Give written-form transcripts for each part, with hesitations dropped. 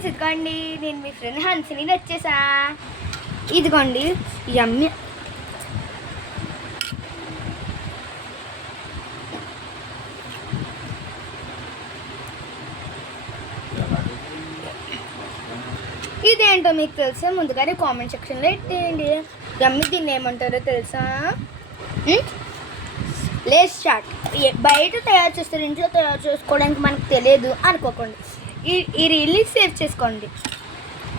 Friends, ఇదిగోండి నేను మీ friend Hansini వచ్చేసా. ఇదిగోండి యమ్మి ఇదేంటో మీకు తెలుసా? ముందుగానే కామెంట్ సెక్షన్లో పెట్టేయండి. యమ్మి దీన్ని ఏమంటారో తెలుసా? లేస్ చాట్. బయట తయారు చేస్తారు, ఇంట్లో తయారు చేసుకోవడానికి మనకు తెలియదు అనుకోకండి. ఈ రీల్ని సేవ్ చేసుకోండి.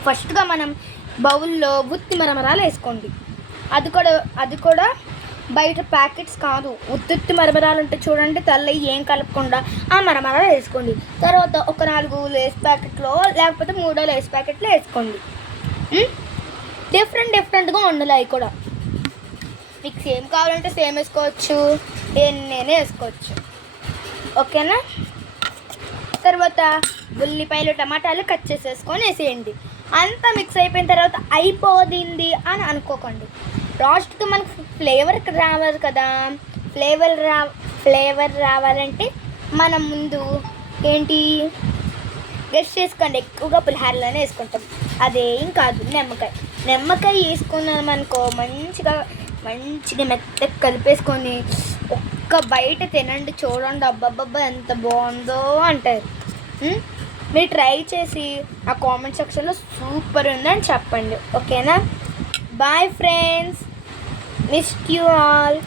ఫస్ట్గా మనం బౌల్లో ఉత్తి మరమరాలు వేసుకోండి. అది కూడా బయట ప్యాకెట్స్ కాదు, ఉత్తి మరమరాలు ఉంటాయి చూడండి, తల్ల ఏం కలపకుండా ఆ మరమరాలు వేసుకోండి. తర్వాత ఒక 4 లేస్ ప్యాకెట్లో లేకపోతే 3 లేస్ ప్యాకెట్లు వేసుకోండి. డిఫరెంట్గా ఉండాలి. అవి కూడా మీకు సేమ్ కావాలంటే సేమ్ వేసుకోవచ్చు, ఎన్నైనా వేసుకోవచ్చు. ఓకేనా? తర్వాత ఉల్లిపాయలు టమాటాలు కట్ చేసేసుకొని వేసేయండి. అంతా మిక్స్ అయిపోయిన తర్వాత అయిపోయింది అని అనుకోకండి. లాస్ట్కి మనకు ఫ్లేవర్ రావాలి కదా. ఫ్లేవర్ రావాలంటే మనం ముందు ఏంటి గెస్ట్ చేసుకోండి, ఎక్కువగా పులిహారలోనే వేసుకుంటాం. అదేం కాదు, నిమ్మకాయ వేసుకున్నామనుకో మంచిగా మెత్తగా కలిపేసుకొని ఒక్క బయట తినండి, చూడండి అబ్బబ్బబ్బా ఎంత బాగుందో అంటారు. మీరు ట్రై చేసి ఆ కామెంట్ సెక్షన్లో సూపర్ ఉందని చెప్పండి. ఓకేనా? Bye friends, miss you all.